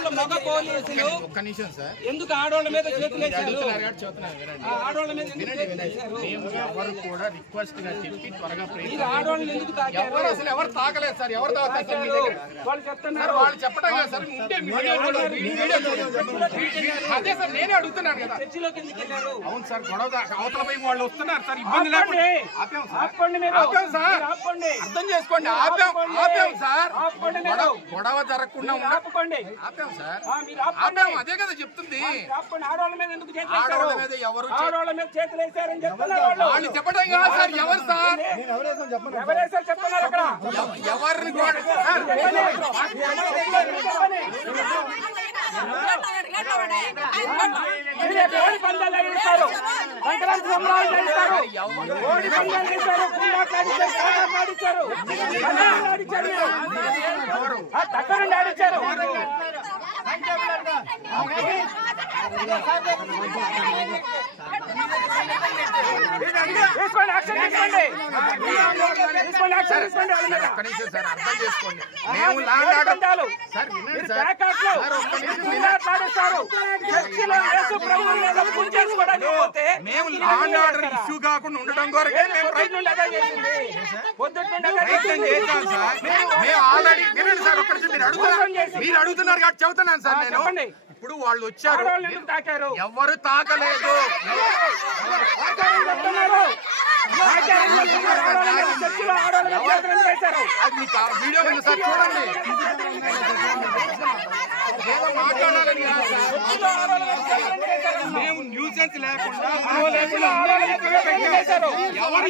ఆడోళ్ళు మగ పోలీసులు ఒక్క నిమిషం సార్ ఎందుకు ఆడోళ్ళ మీద చేతులు వేశారు? ఆడోళ్ళ మీద మేము ఎవరు కూడా రిక్వెస్ట్ గా చెప్పి త్వరగా ఆడోళ్ళని ఎందుకు తాకారు? ఎవరు అసలు ఎవరు తాకలేదు సార్. ఎవరు తాగుతారు సార్? మీ దగ్గర వాళ్ళు చెప్తున్నారు. వాళ్ళు చెప్పడం కదా సార్. ఉంటే అదే సార్ నేనే అడుగుతున్నాను కదా. చర్చిలోకి ఎందుకు వెళ్ళారు? అవును సార్, గొడవ అవతల పోయి వాళ్ళు వస్తున్నారు సార్. ఇబ్బంది లేకుండా ఆపాం సార్. అర్థం చేసుకోండి. ఆపాం సార్. గొడవ జరగకుండా ఆపుకోండి. ఆపాం సార్. ఆపాం. అదే కదా చెప్తుంది. ఆడోళ్ళ మీద ఎందుకు చేతులు వేశారు? ఆడవాళ్ళ మీద ఎవరు ఆడోళ్ళ మీద చేతులు వేశారని చెప్తున్నారు. వాళ్ళు చెప్పడం కాదు సార్. ఎవరు సార్? ఎవరేసారు చెప్తున్నారు అక్కడ? ఎవరిని కోడి పందాలు వేస్తారు, సంక్రాంతి సంబరాలు చేస్తారు, కోడి పందాలు వేస్తారు, ఆడిచ్చారు, దగ్గరుండి ఆడిచ్చారు. తీసుకోండి, యాక్షన్ తీసుకోండి. సార్ అర్థం చేసుకోండి. మేము లాండ్ ఆర్డర్ ఇష్యూ కాకుండా ఉండడం కొరకే మేము ప్రయత్నం చేశాం సార్. మేము ఆల్రెడీ వినండి సార్. ఒక్కడి మీరు అడుగుతున్నారు కాబట్టి చెబుతున్నాను సార్. నేను ఇప్పుడు వాళ్ళు వచ్చారు, ఎవరు తాకలేదు. అది మీకు వీడియో ఉంది సార్, చూడండి. ఏదో మాట్లాడాలని మేము న్యూసెన్స్ లేకుండా ఎవరు